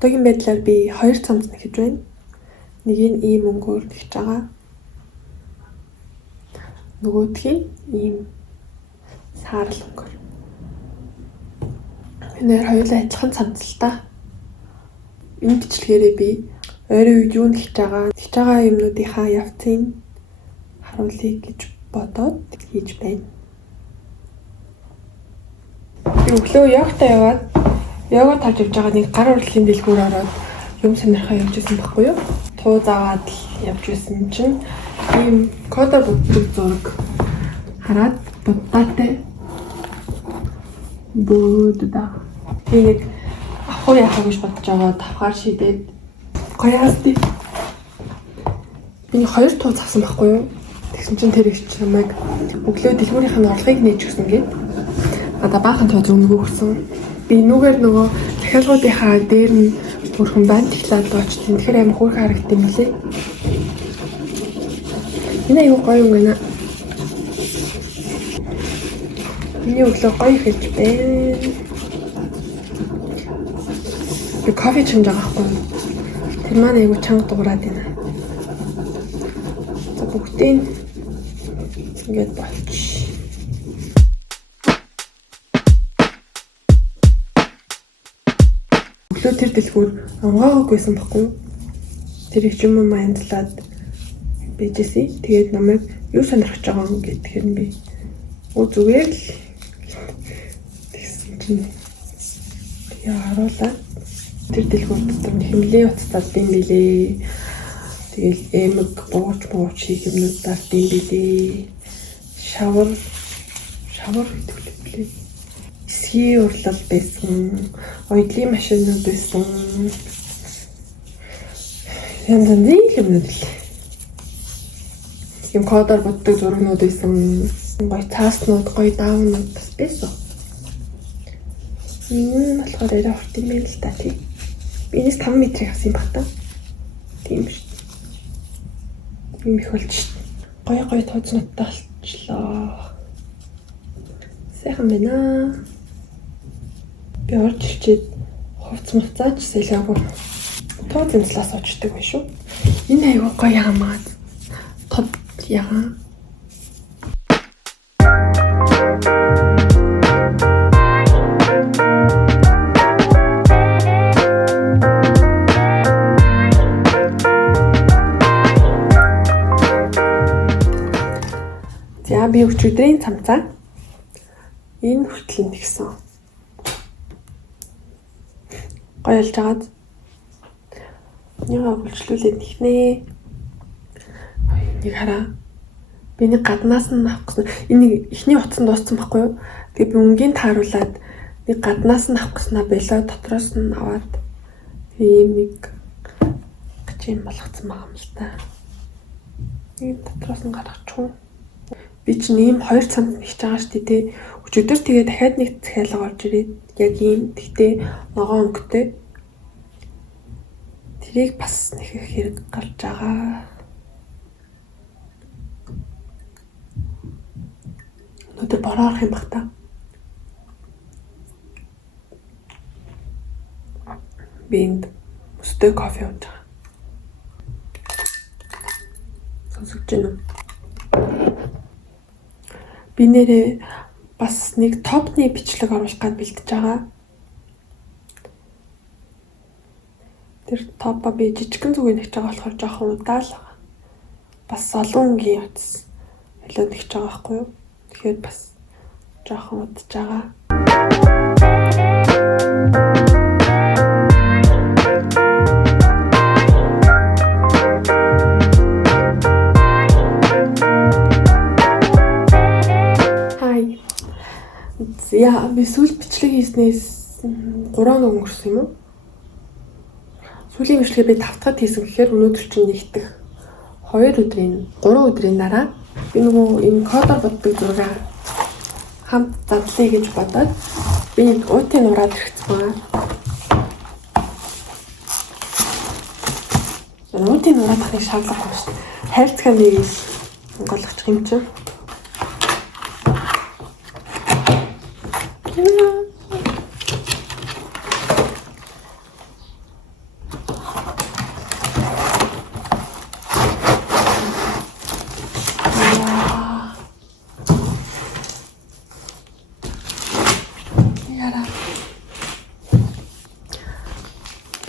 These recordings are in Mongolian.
Одоогийн байдлаар би 2 цамц нэхэж байна. Нэг нь ийм өнгөөр нэхэж байгаа. Нөгөөх нь ийм саарл өнгөөр. Энэ хоёулаа адилхан цамц л та. Энэ бичлэгээрээ би ойрын үед юу нэхэж байгаа юмнуудынхаа явцыг харуулъя гэж бодоод хийж байна. Би өглөө яваад йога тааж явж байгаа нэг гар урлагийн дэлгүүр ороод юм сонирхоо явж исэн байхгүй юу? Туу заагаад л явж исэн чинь ийм кода бүгд зураг хараад буддаатай буудаа. Тэгээд авах яах гэж бодож байгаа давхаар шийдээд гоёасти. Би 2 туу авсан байхгүй юу? Тэгсэн чинь тэр их чамайг өглөө дэлгүүрийн орлогыг нээж өгсөн гээ. Надаа баахан тоо зөнгөө өгсөн. Би нүгээр нөгөө дахиалгуудынхаа дээр нь бүрхэн бантиглаад очсон. Тэгэхээр амар хөөрхөн харагдсан юм лээ. Энэ аюу гоё юм гэнэ. Миний өглөө гоё хийж байна. Би кофе чимж байгаа байхгүй. Тэр маань аюу чанга дуурайд байна. За бүгдийг ингээд болчих. Өглөө тэр дэлгүүр онгоогүйсэн баггүй. Тэр их юм янзлаад бийжсэн. Тэгээд намайг юу сонирхож байгаа юм гэхээр нь би зүгээр л тэгсэн чинь яа харуулаад тэр дэлгүүр дотор хэмлээ уцтаад юм билээ. Тэгэл эмэг бууч хийх юмнууд даа юм билээ. Шавар гэдэг лээ. Эсгийн урлал байсан. Оёдлын машинууд байсан. Янз бүрийн юмнууд л. Юм кодоор боддог зургнууд байсан. Гоё цааснууд, гоё даунууд бас байсан. Болохоор яриа хурд юм л та тий. Бинээс 5 метрийг авсан юм баг та. Тийм шүү. Ийм их болж шүү. Гоё тооцнуудтай болчлоо. Сайхан байна. Би орж ирчээд хувц муцаач сэлээгүй. Тоо зэмслээс очдөг байх шүү. Энэ аюу гоё яамаад. Тод ягаа. За би өчигдрийн цамцаа энэ хүртэл нэгсэн. Гоё болж байгаад яа бүлчлүүлээд нэхнэ. Нэг хараа. Би нэг гаднаас нь авах гэсэн. Энэ ихний утсан дууссан байхгүй юу? Тэгээ би өнгийн тааруулаад нэг гаднаас нь авах гэснаа болоо дотроос нь аваад ийм нэг гачим болгоцсон байгаа юм л та. Ийм дотроос нь гаргачихгүй. Би чинь ийм 2 цамц нэгж байгаа шүү дээ. Өчигдөр тэгээ дахиад нэг захиалга орж ирээд яг ийм тэгтээ ногоон өнгөтэй. Тэрийг бас нэхэх хэрэг гарч байгаа. Өнөөдөр бороо арах юм бах та. Би энд өстэй кофе ууж байгаа. Сонсогч байна уу? Би нэрээ бас нэг топны бичлэг оруулах гээд бэлдэж байгаа. Тэр топа би жижигхэн зүгийг нэгж байгаа болохоор жоохон удаал. Бас олон өнгийн утас солиод нэгж байгаа байхгүй юу? Тэгэхээр бас жоохон удаж байгаа. Яа, би сүүл бичлэг хийснээс 3 хоног өнгөрсөн юм уу? Сүүлийн бичлэгээ би 5 дахь хийсэн гэхээр өнөөдөр чинь нэгдэх 3 өдрийн дараа би нөгөө энэ кодоор боддог зураг хамт задлая гэж бодоод би нэг уутын нураад ирчихсэн байна. Уутын нураад ахыг шаардлагагүй шүү дээ. Хайрцаг нэг голгочих юм чинь.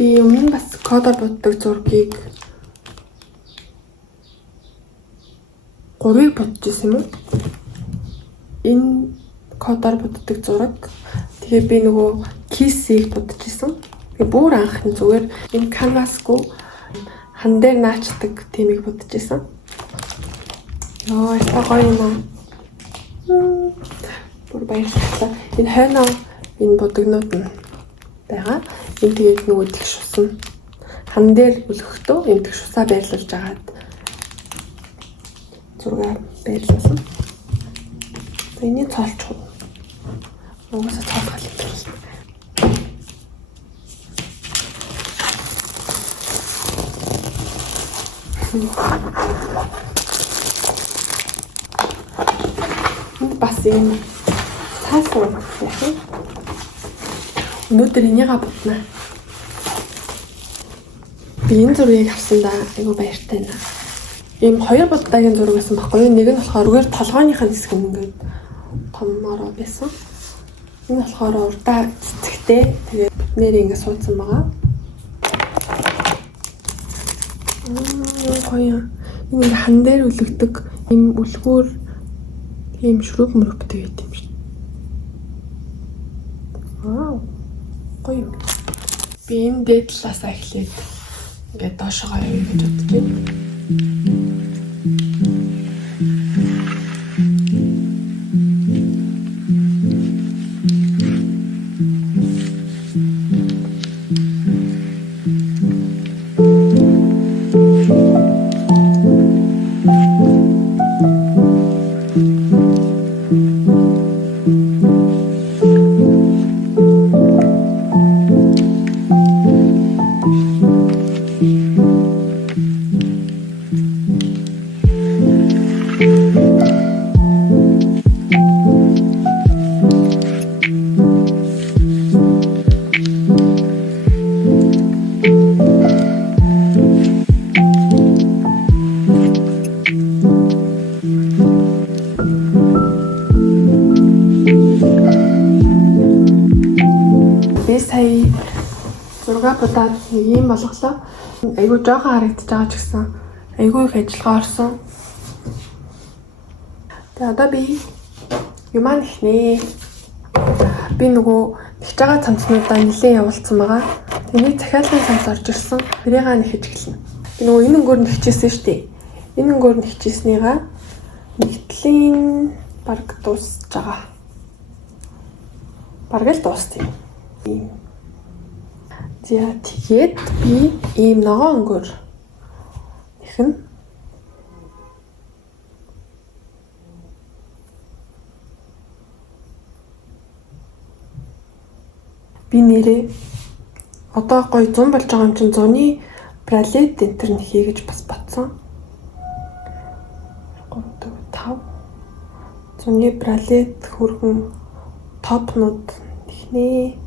Би өмнө бас кодоор буддаг зургийг 3-ыг будчихсан юм уу? Энэ кодоор буддаг зураг. Тэгээ би нөгөө кисийг будчихсан. Тэгээ бүр анхны зүгээр энэ canvas-гүй хан дээр наачдаг тиймийг будчихсан. Яа, яа гоё юм аа. Бүр баярлалаа. Энэ хойноо энэ будагнууд нь байгаа. Энэ тэгээд нөгөө тэгш усан хан дээр өлгөхдөө энэ тэгш усаа байрлуулж агаад зураг байрлуулсан. Энийг цоолчих. Угаасаа цоолгол юм байна. Бас юм цаасруу яах вэ? Өнөөдөр энийгээ бодно. Би энэ зургийг авсандаа айгу баяртай байна. Ийм 2 будаагийн зураг байсан байхгүй юу? Нэг нь болохоор үгээр толгойнийх нь хэсэг нь ингээд томороо байсан. Энэ болохоор урдаа цэцэгтэй. Тэгээд нэр ингэ суудсан байгаа. Гоё. Энэ хан дээр үлгдэг ийм үлгүүр ийм шүрэг мөрөгтэй байт юм шиг. Вау. Гоё. Би энэ дээд талаасаа эхлээд ингээд доошоо явъя гэж бодож байна. Сая 6 будаад нэг юм болголоо. Айгу жоохон харагдаж байгаа ч гэсэн айгу их ажиллагаа орсон. Тэгээ одоо би юмаа нэхнэ. Би нөгөө нэгж байгаа цамцнуудаа нэлээд явуулсан байгаа. Тэний захиалгын цамц орж ирсэн. Тэрийг нэхэж эхэлнэ. Би нөгөө энэ өнгөөр нэхчихсэн шүү дээ. Энэ өнгөөр нэхчихснийгаа нэгтлийн баг дуусж байгаа. Бараг л дууссан юм. За тэгээд би ийм ногоон өнгөөр нэхнэ. Би нэрээ одоо гоё зун болж байгаа юм чинь зуны бралет энтер нэхье гэж бас бодсон. 3 4 5 зуны бралет хөргөн топнууд нэхнэ.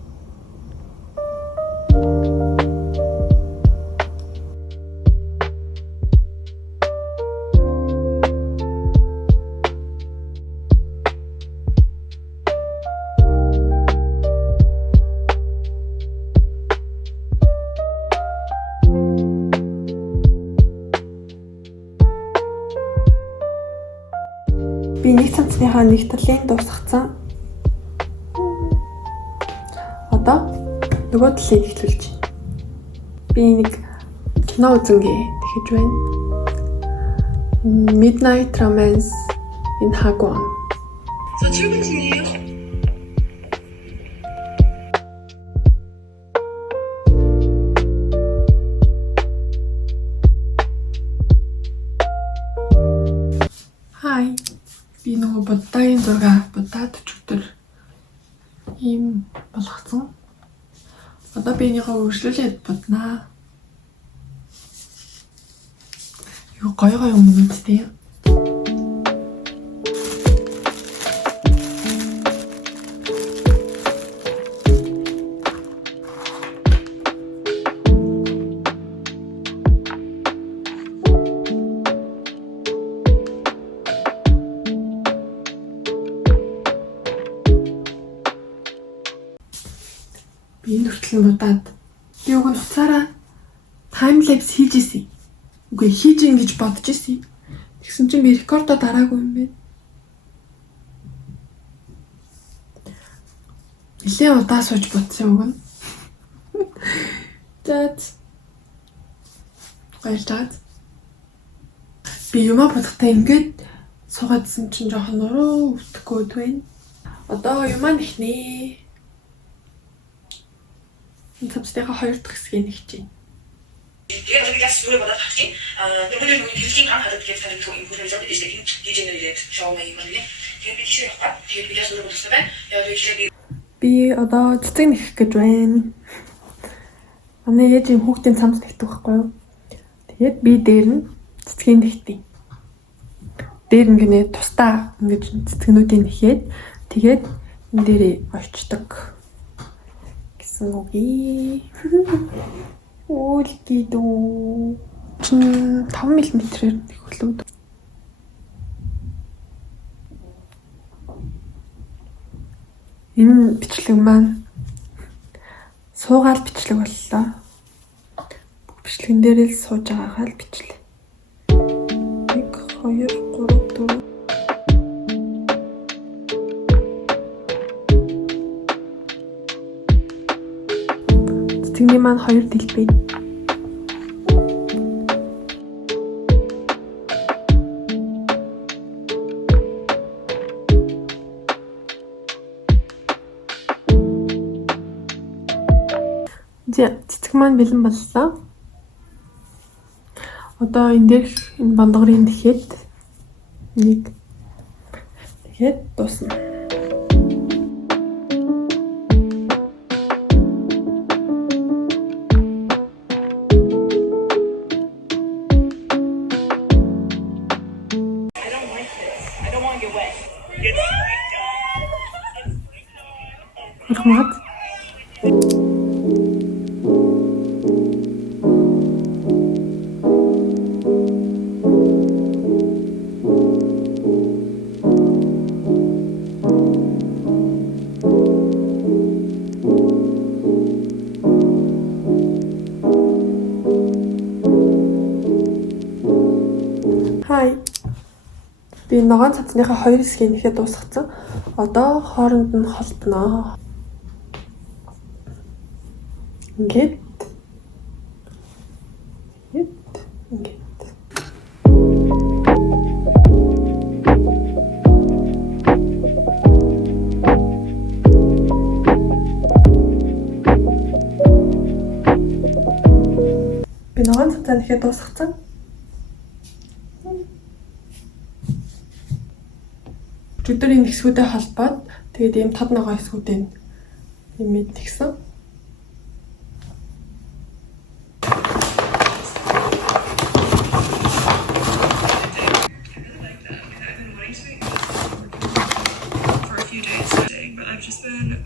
Би нэг цамцныхаа нэг талын дуусгацсан. Одоо нөгөө талыг эхлүүлж байна. Би нэг кино үзэнгээ тэгэж байна. Midnight Romance in Hagwon. 저 출근 중이에요. Hi. Би нөгөө будаагийн зураг будаад өчигдөр ийм болгоцсон. Одоо би энийгээ үргэлжлүүлээд буднаа. Юу гоё юм үнэтэй. Би энэ хүртэл будаад Би уг нь уцаараа таймлапс хийж исэн. Үгүй хийж ин гэж бодож исэн. Тэгсэн чинь би рекордо дараагүй юм байна. Нилээн удаа сууж бодсон уг нь. Тэт гайлтаад би юмаа бодохтаа ингээд суугаадсэн чинь жоохон нуруу өвдөхгүй байна. Одоо юмаа нэхнэ. Энэ цамцныхаа 2 дахь хэсгийг нэгж байна. Тэгээд яг сүрээ бодоод хатчих. Тэгвэл нөгөө дэлхийн хан хадад гэж тарих юм бүхэн зөв дэжтэй дижнер ирээд шоу маяг юм байна. Тэгээд би тийш явах. Тэгээд би ясуу бодсон байна. Яг тийш Би одоо цэцэг нэх гэж байна. Манай ээж юм хүүхдийн цамц нэгтгэх байхгүй юу? Тэгээд би дээр нь цэцгийн нэгтээ. Дээр нь гинэ тустаа ингэж цэцгнүүдийн нэхээд тэгээд энэ дээрээ очдог гэсэн үг ий. Уулгидүү. 5 мм-ээр нөхөлүүд. Энэ бичлэг маань суугаал бичлэг боллоо. Бичлэгэн дээр л сууж байгаагаа л бичлээ. 1 2 3 4 Цэцэгний маань 2 дэлбээ. Цэцэг маань бэлэн боллоо. Одоо энэ дээр энэ бандгарыг нэхэд нэг тэгээд дуусна. Хурмат. Хай. Би ногоон цацныхаа 2 хэсгийг нэхэд дуусгацсан. Одоо хооронд нь холбоно. Ингээд. Би ногоон цацаа нэхэд дуусгацсан. Өчигдөрийн хэсгүүдэд холбоод тэгээд ийм тод ногоо хэсгүүдийн нэмээд тэгсэн.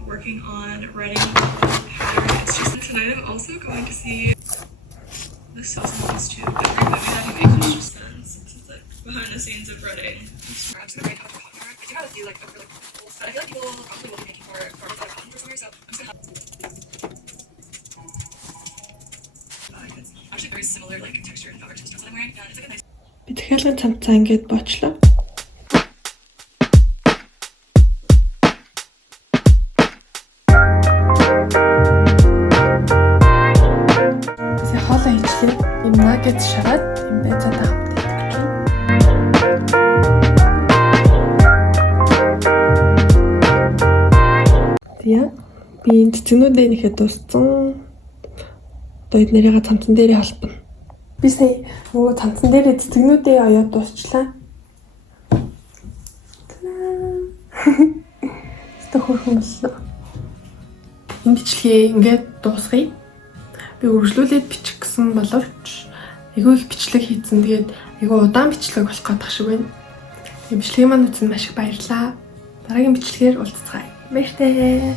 Working on writing pattern. It's just tonight I'm also going to see the Sesame too. Every movie that he makes is just sense. It's like behind the scenes of writing. I'm just gonna write how to cover. I do gotta do like a really cool, but I feel like people probably will be making more covers that are cotton for somewhere, so I'm just gonna have it's actually very similar like texture and fabric to the stuff that I'm wearing. And it's like a nice Би дахиалгын цамцаа ингээд боочлоо. Им наггет шараад юм байцаатай хамт идэх гэж байна. Тэгээ би энэ цэцгнүүдээ нэхэд дууссан. Одоо эднэрийг цамцан дээрээ холбоно. Би сая нөгөө цамцан дээрээ цэцгнүүдээ оёод дуусчлаа. Тэ хөрхөн боллоо. Энэ бичлэгийг ингээд дуусгая. Би үргэлжлүүлээд бичих гэсэн боловч айгүй их бичлэг хийцэн. Тэгээд айгүй удаан бичлэг болох гэдэг шиг байна. Тэгээд бичлэгийн маань үзсэн маш их баярлалаа. Дараагийн бичлэгээр уулзцгаая. Баяртай.